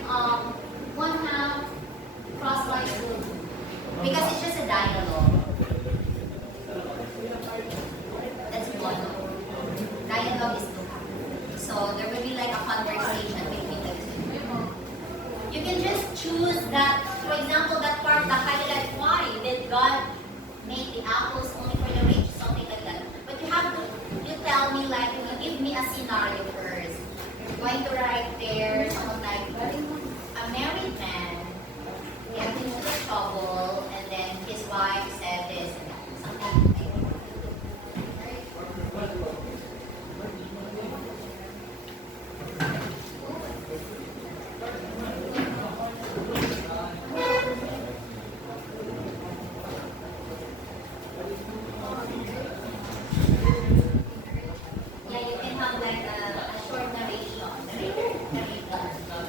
one half crosswise rule because it's just a dialogue. That's one. Dialogue is two half. So there will be like a conversation between the two. You can just choose that, for example, that part, the highlight, why did God make the apples only for the rich, something like that. But you have to, you tell me like, you give me a scenario first. You're going to write there, something like, a married man got into trouble, and then his wife said this and that, something like that. Yeah, you can have like a short narration. Narrator.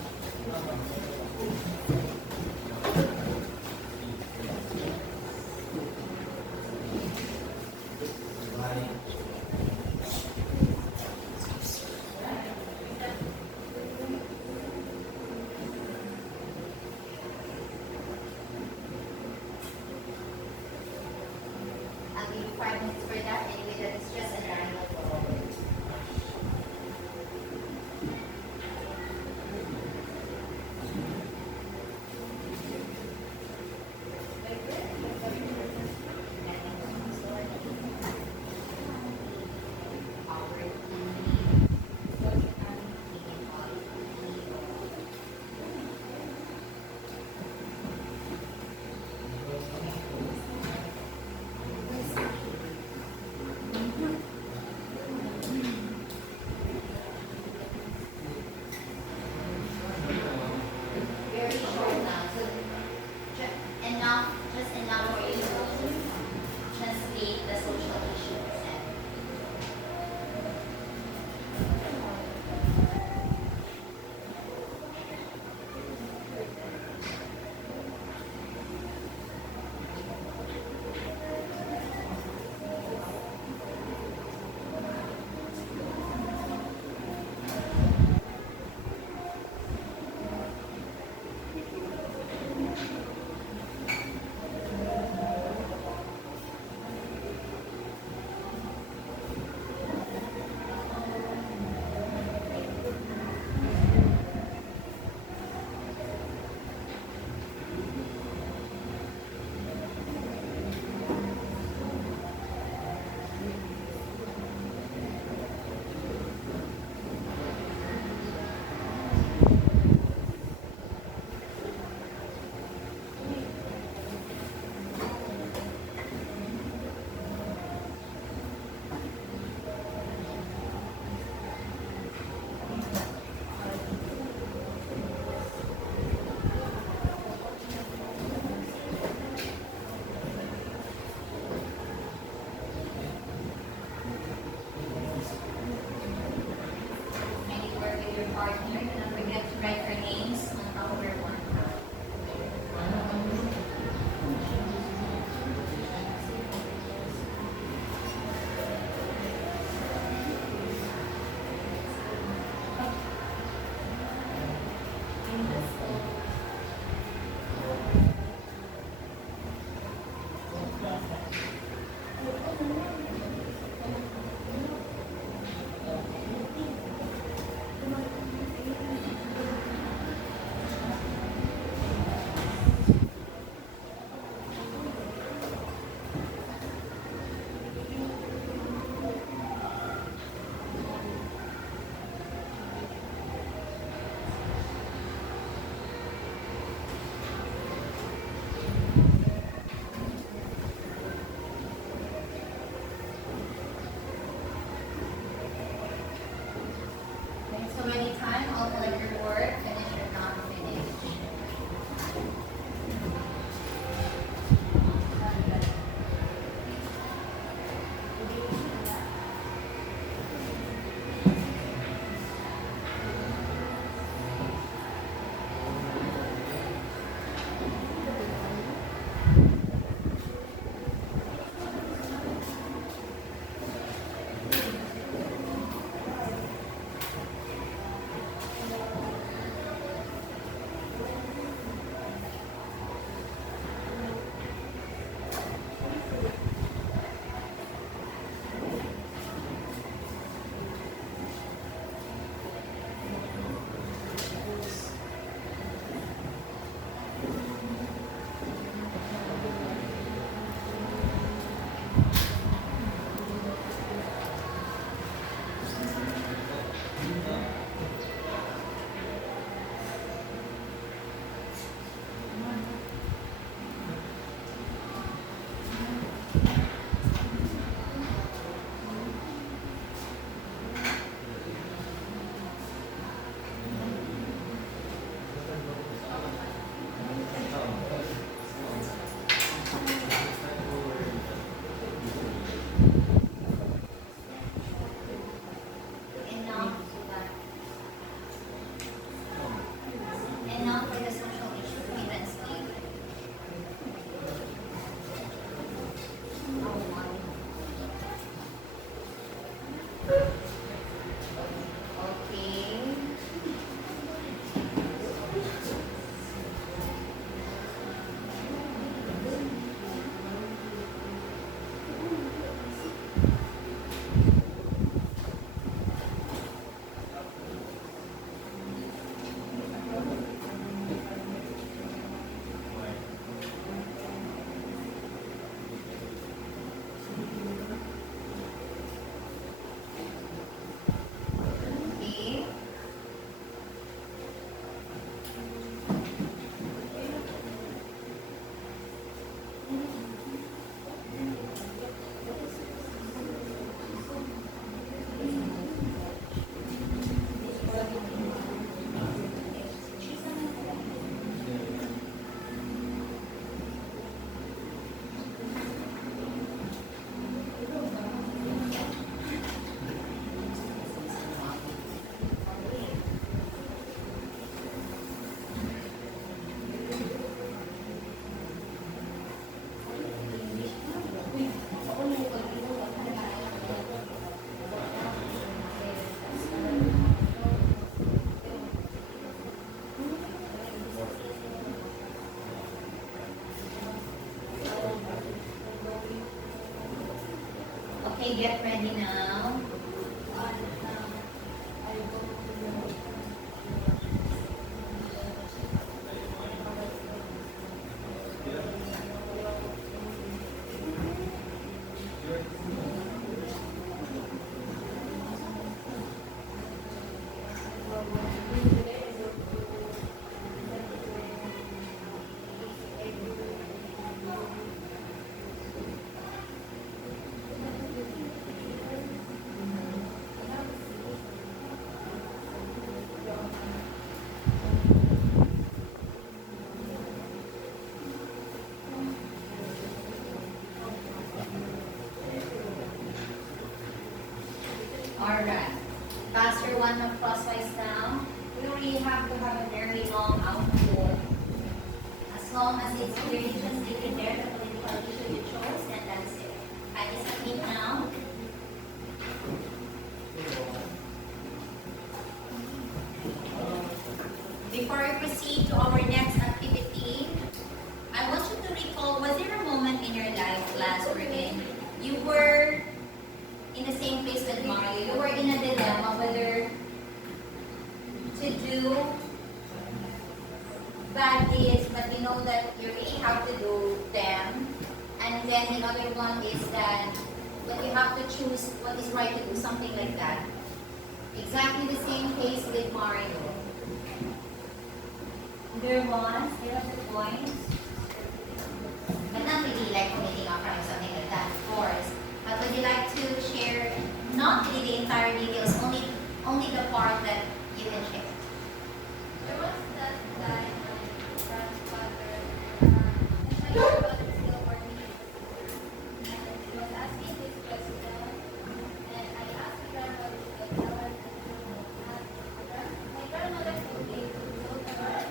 Okay, get ready now. I go to Alright. Pastor one of crosswise now. We don't really have to have a very long output. As long as it's clearly translated there, the political issue you chose, then that's it. I just submit now. Before I proceed to our next activity, I want you to recall, was there a moment in your life, class, wherein you were in the same place with Mario? You were in a dilemma whether to do bad deeds, but you know that you really have to do them. And then the other one is that when you have to choose what is right to do, something like that. Exactly the same case with Mario. There was a point, but not really like committing a crime, something like that, of course. But would you like to share, not really the entire details, only the part that you can share? There was that time my grandfather, and my grandfather still working, and he was asking this question, and I asked my grandfather to tell her, and my grandmother told me to told her,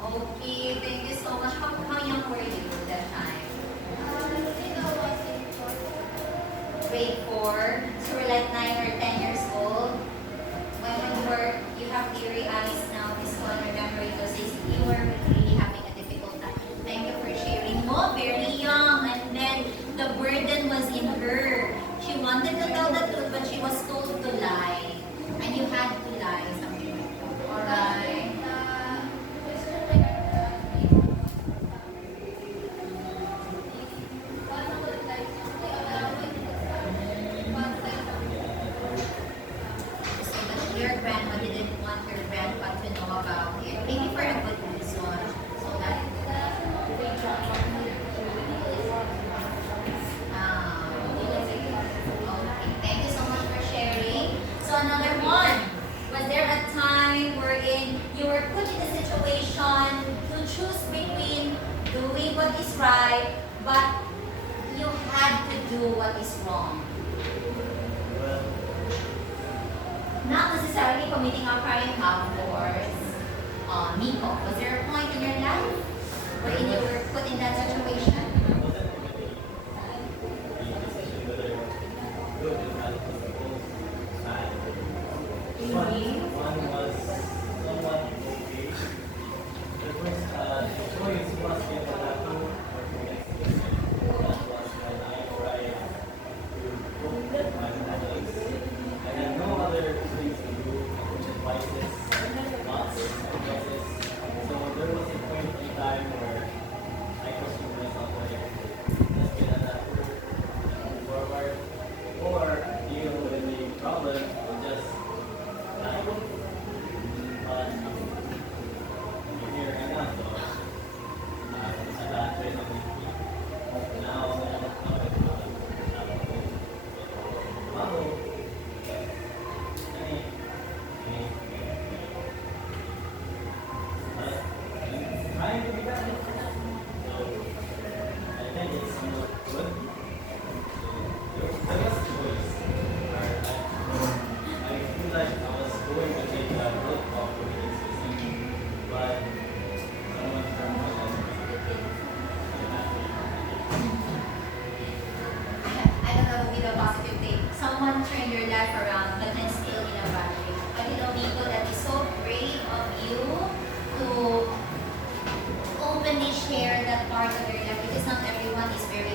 Okay, thank you so much. How young were you that time? Grade 4. So we're like 9 or 10 years old. When you have teary eyes now, this one, remember it was you were really having a difficult time. Thank you for sharing. Oh, very young. And then the burden was in her. She wanted to tell the truth, but she was told to lie. And you had to lie, something like that. Alright. So that your grandma didn't want your grandpa to know about it. Maybe for a good reason. So that okay. Thank you so much for sharing. So another one. Was there a time wherein you were put in a situation to choose between doing what is right, but you had to do what is wrong? Well, Not necessarily committing a crime, of course. Nico, was there a point in your life wherein you were put in that situation? it wasn't really the decision whether good and bad was both bad. Really? One was somewhat okay. The first choice was get a tattoo or to get sick. That was when I tried to put my medals. I had no other things to do. Devices, lots of devices. So there was a point in time where I questioned myself like, let's get a tattoo and move forward, or deal with the problem and just die. But I'm here right now, so I got rid of it. Now I'm not trying to be better. So I think it's somewhat good. There was a choice. I feel like I was going to take the road off of this system, but someone turned my life. I don't know with a positive thing. Someone turned your life around, but then still in a bad way. But you know, Nico, that is so brave of you to openly share that part of your life because not everyone is very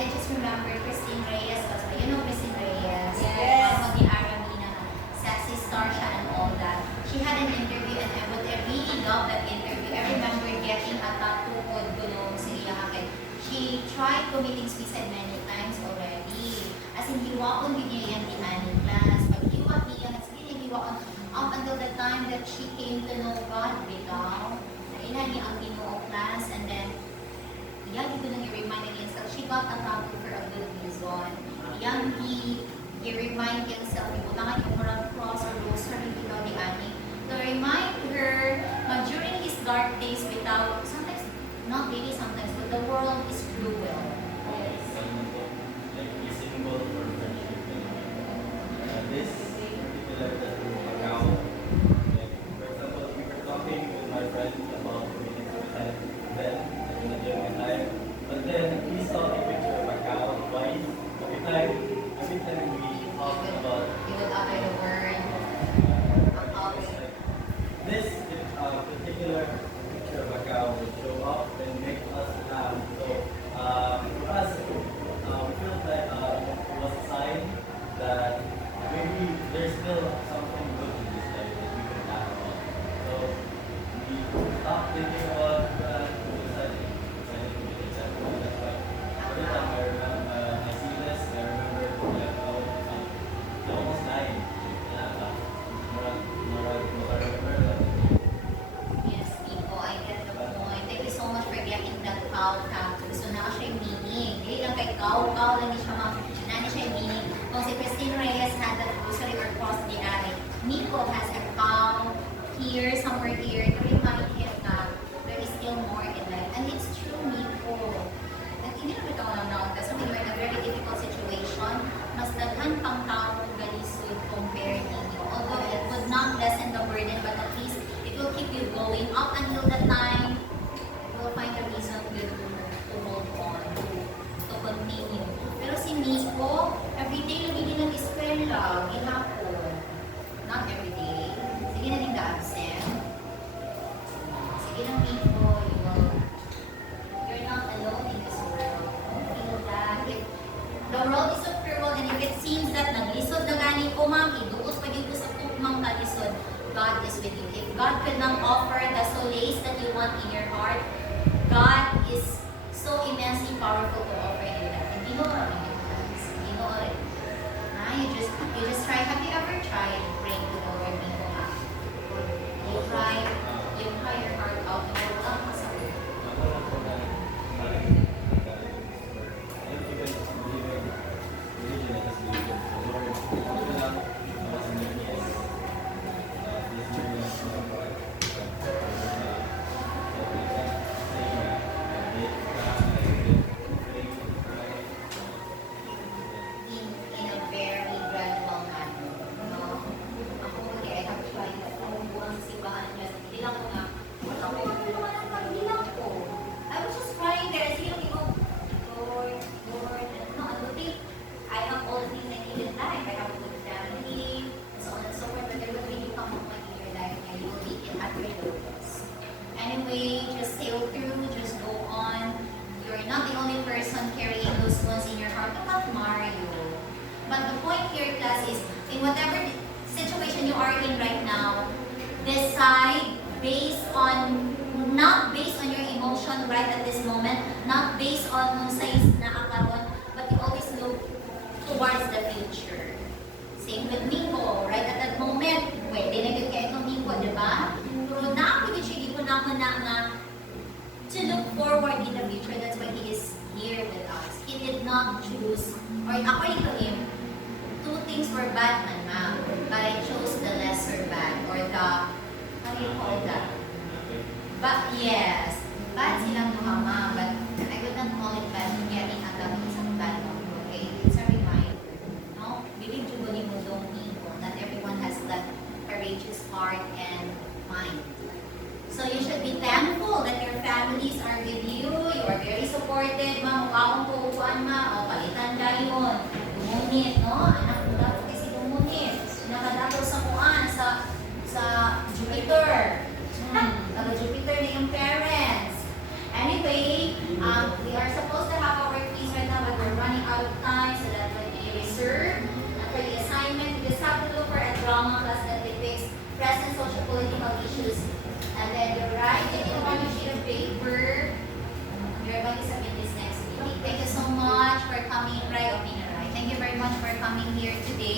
I just remember Christine Reyes was, you know Christine Reyes? Yes. The Aramina, sexy star siya and all that. She had an interview and I really love that interview. I remember getting a tattoo called Gulong Siriyakin. She tried committing suicide many times already. As in, hiwaon din niya yan in aning class. Pag hiwa niya, sige hiwaon. Up until the time that she came to know God, bitaw. Nailan niya ang Ginoo class and then yan, ito nang i-remind again. So she got a tattoo for a good reason. Yan, i-remind himself, ibutangan yung moral cross or rosary bitaw ni Ani. To remind her, during his dark days without, sometimes, not really sometimes, but the world is cruel. Yes. Like a symbol for friendship. This particular account, like, for example, we were talking with my friend about committing suicide then, like, in the gym and time. But then he saw a picture of Macau twice. Every time we talked about You would utter the word. this particular picture of Macau would show up and make us laugh. So for us, we felt like it was a sign that maybe there's still something good in this life that we can laugh about. So we stopped thinking about suicide. That's why every time I remember, I see this, I remember like, I almost dying. Yes, Nico, I get the point. Thank you so much for getting that cow tattoo. So, na siya yung meaning. Hindi lang kay cow lang siya na siya yung meaning. Kung si Christine Reyes had that rosary or cross the eye, Nico has a cow here, somewhere here, to remind him that there is still more in life. And it's true, Nico. At hindi naman ito lang kasi when you're in a very difficult situation, mas daghan pang tao galisod compared ninyo. Although it would not lessen the burden, but at least it will keep you going up until the time you will find a reason to hold on, to continue. Pero si Nico, everyday lagi din nag-eskwela, gihapon. Not everyday. Sige na din ka-absent. Sige lang, Nico, you're not alone in this world. Don't feel that. If the world is so cruel and if it seems that naglisod na gani ko, ma'am, iduot pa dito sa tukmang talisod, God is with you. If God could not offer the solace that you want in your heart, God is so immensely powerful to offer you that. Hindi mo maraming plans. Hindi mo already. You just try. Have you ever tried praying to the Lord Nico? You try your heart out and you're not masakit. In a very gradual manner. No? Ako, I have tried that. Kung buwan sa simbahan niya, hindi lang ko nga, wala ko yung naman ang pagbilang ko. I was just crying there. Sige lang ko, Lord, and no, I don't think I have all the things I need in life. I have a good family, and so on and so forth, but there will really come a point in your life where you will need it at your lowest. Anyway, just sail through, just go on. You're not the only person carrying those wounds in your heart. About Mario. But the point here, class, is in whatever situation you are in right now, decide not based on your emotion right at this moment, not based on size na akaron, but you always look towards the future. Same with Miko, right at that moment, pwede na yun kayo ng Miko, di ba? Pero na-appreciate ko na nga to look forward in the future. That's why he is here with us. He did not choose, or according to him, two things were bad man, ma'am, but I chose the lesser bad, or the, how do you call that? But yes, bad silang duha, ma'am, but I would not call it bad, getting ang gamit isang bad mo, okay? It's a reminder, no? Believe you mo don't need, not everyone has that courageous heart and mind. So you should be thankful that your families are with you. You are very supported, ma'am. Mukhaong puupuan, ma'am. O, palitan kayo. Dumunit, no? Anak mo dapat kasi dumunit. Nakadato sa kuan, sa Jupiter. Taga-Jupiter na yung parents. Anyway, we are supposed to have our quiz right now, but we're socio-political issues. And then you write it in on your sheet of paper. You're going to submit this next meeting. Thank you so much for coming, right? Okay, right. Thank you very much for coming here today.